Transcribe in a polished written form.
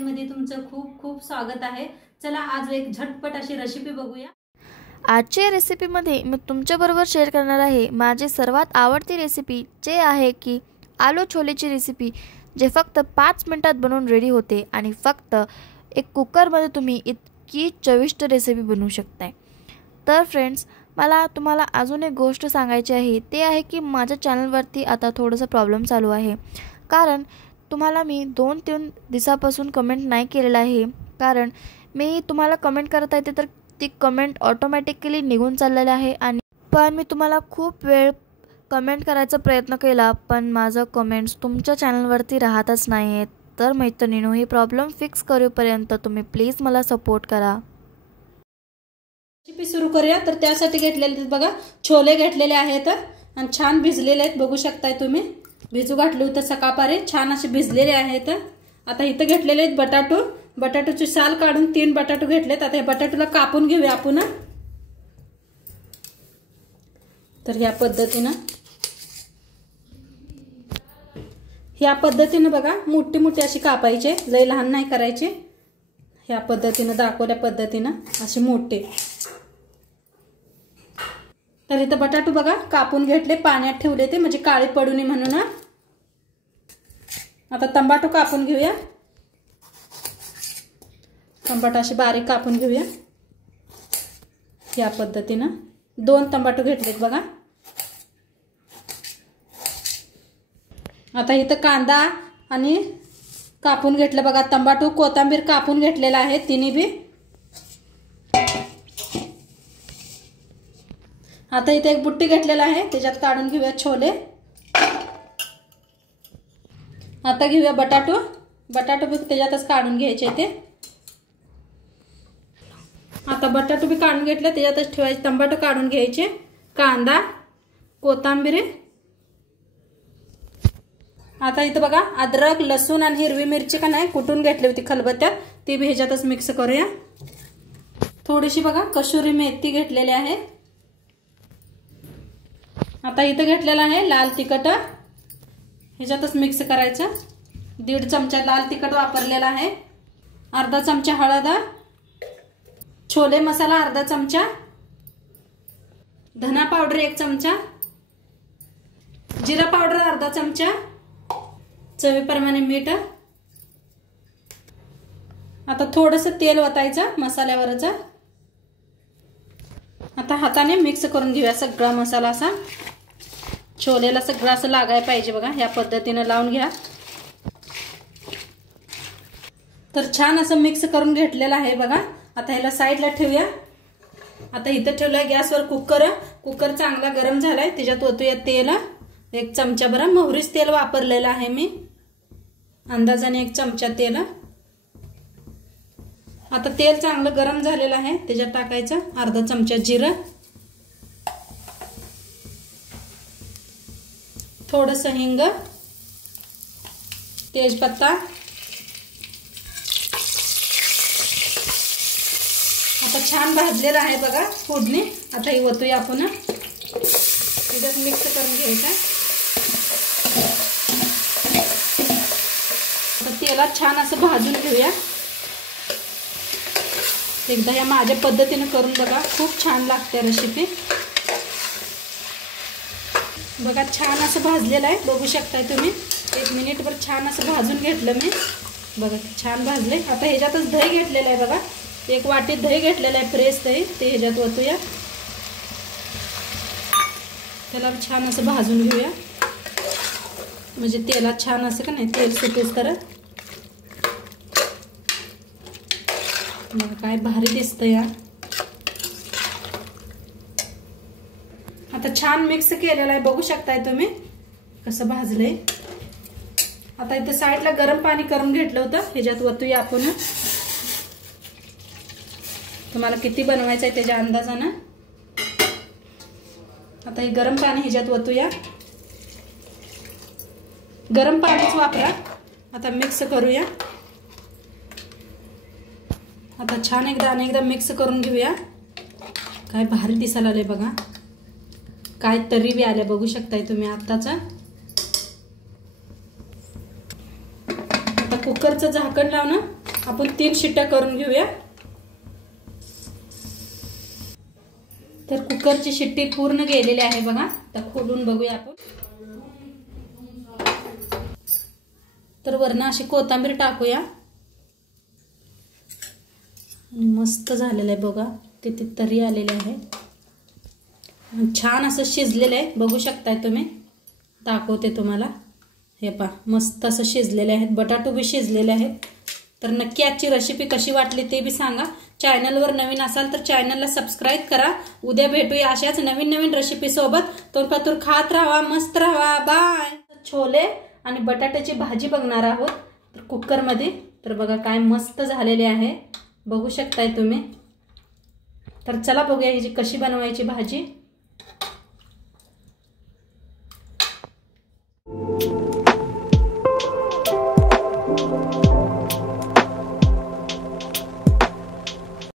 मध्ये तुमचं खूप खूप स्वागत आहे। चला आज एक झटपट अशी रेसिपी बघूया। आजच्या रेसिपीमध्ये मी तुमच्याबरोबर शेअर करणार आहे माझी सर्वात आवडती रेसिपी, जे आहे की आलू छोलेची रेसिपी, जे फक्त 5 मिनिटात बनवून रेडी होते आणि फक्त एक कुकरमध्ये तुम्ही इतकी चविष्ट रेसिपी बनवू शकताय। तर फ्रेंड्स, मला तुम्हाला अजून एक गोष्ट सांगायची आहे, ते आहे की माझ्या चॅनलवरती आता थोडंसं प्रॉब्लेम चालू आहे। कारण तुम्हाला मी 2-3 दिवसापासून कमेंट नाही केलेला आहे, कारण मी तुम्हाला कमेंट करत आहे तर ती कमेंट ऑटोमॅटिकली निघून चाललेली आहे। आणि पण मी तुम्हाला खूप वेळ कमेंट करायचा प्रयत्न केला, पण माझं कमेंट्स तुमच्या चॅनलवरती राहतच नाही आहेत। तर मैत्रिणींनो, ही प्रॉब्लेम फिक्स करूपर्यंत तुम्ही प्लीज मला सपोर्ट करा। रेसिपी सुरू करूया। तर त्यासाठी घेतलेले बघा छोले घेतलेले आहेत आणि छान भिजलेले आहेत, बघू शकताय तुम्ही। भिजू घातले होते सकाळपारी, छान असे भिजलेले आहेत। आता इथं घेतलेले आहेत बटाटो, बटाटोची साल काढून 3 बटाटो घेतलेत। आता हे बटाटोला कापून घेऊया आपण। तर ह्या पद्धतीने बघा मोठी मोठी अशी कापायचे, लय लहान नाही करायचे। ह्या पद्धतीने दाखवल्या पद्धतीने असे मोठे। तर इथं बटाटो बघा कापून घेतले, पाण्यात ठेवले ते म्हणजे काळे पडू नये म्हणून। आता टमाटो कापून घेऊया। टमाटो असे बारीक कापून घेऊया या पद्धतीने। 2 टमाटो घेतलेत बघा। आता इथं कांदा आणि कापून घेतलं बघा, टमाटो कोथिंबीर कापून घेतलेला आहे तिन्ही बी। आता इथे एक बुट्टी घेतलेला आहे, त्याच्यात काढून घेऊया छोले। आता घेऊया बटाटो, बटाटो बी त्याच्यातच काढून घ्यायचे ते। आता बटाटो बी काढून घेतले, त्याच्यातच ठेवायचे। टमाटो काढून घ्यायचे, कांदा, कोथिंबीर। आता इथं बघा अद्रक, लसूण आणि हिरवी मिरची का नाही कुटून घेतली होती खलबत्त्यात, ती बी ह्याच्यातच मिक्स करूया। थोडीशी बघा कसुरी मेथी घेतलेली आहे। आता इथं घेतलेला आहे लाल तिखट, ह्याच्यातच मिक्स करायचं। 1.5 चमचा लाल तिखट वापरलेला आहे। अर्धा चमचा हळद, छोले मसाला अर्धा चमचा, धना पावडर 1 चमचा, जिरा पावडर अर्धा चमचा, चवीप्रमाणे मीठ। आता थोडंसं तेल ओतायचं मसाल्यावरच। आता हाताने मिक्स करून घेऊया सगळा मसाला असा, छोलेला सगळं असं लागायला पाहिजे बघा, या पद्धतीने लावून घ्या। तर छान असं मिक्स करून घेतलेलं आहे बघा। आता ह्याला साईडला ठेवूया। आता इथं ठेवलंय गॅसवर कुकर, कुकर चांगला गरम झालाय, त्याच्यात ओतूया तेल 1 चमचा भर। मोहरीच तेल वापरलेलं आहे मी, अंदाजाने 1 चमचा तेल। आता तेल चांगलं गरम झालेलं आहे, त्याच्यात टाकायचं अर्धा चमचा जिरं, थोडंसं हिंग, तेजपत्ता। आता छान भाजलेलं आहे बघा फोडणी। आता हे ओतूया आपण, त्याच्यात मिक्स करून घ्यायचं। आता तेलात छान असं भाजून घेऊया। एकदा या माझ्या पद्धतीने करून बघा, खूप छान लागते रेसिपी बघा। छान असं भाजलेलं आहे, बघू शकताय तुम्ही। 1 मिनिटभर छान असं भाजून घेतलं मी बघा, छान भाजले। आता ह्याच्यातच दही घेतलेलं आहे बघा, 1 वाटी दही घेतलेलं आहे, फ्रेश दही, ते ह्याच्यात ओतूया। त्याला छान असं भाजून घेऊया, म्हणजे तेलात छान असं का नाही तेल सुटेस तर। काय भारी दिसतंय या। आता छान मिक्स केलेलं आहे, बघू शकताय तुम्ही कसं भाजलंय। आता इथे साईडला गरम पाणी करून घेतलं होतं, ह्याच्यात ओतूया आपण। तुम्हाला किती बनवायचं आहे त्याच्या अंदाजानं। आता हे गरम पाणी ह्याच्यात ओतूया, गरम पाणीच वापरा। आता मिक्स करूया। आता छान एकदा मिक्स करून घेऊया। काय भारी दिसायला आले बघा, काय तरी बी आले, बघू शकताय तुम्ही आताच। आता कुकरचं झाकण लावून आपण 3 शिट्ट्या करून घेऊया। तर कुकरची शिट्टी पूर्ण गेलेली आहे बघा। आता खोलून बघूया आपण। तर वरनं अशी कोथिंबीर टाकूया। मस्त झालेलं आहे बघा, किती तरी आलेले आहे, छान असं शिजलेलं आहे, बघू शकताय तुम्ही। दाखवते तुम्हाला, हे पहा मस्त असं शिजलेले आहेत, बटाटो बी शिजलेले आहेत। तर नक्की आजची रेसिपी कशी वाटली ते बी सांगा। चॅनलवर नवीन असाल तर चॅनलला सबस्क्राइब करा। उद्या भेटूया अशाच नवीन नवीन रेसिपी सोबत। तोंडपातूर खात राहा, मस्त राहा, बाय। छोले आणि बटाट्याची भाजी बघणार आहोत तर कुकर मध्ये। तर बघा काय मस्त झालेले आहे, बघू शकताय तुम्ही। तर चला बघूया ही कशी बनवायची भाजी।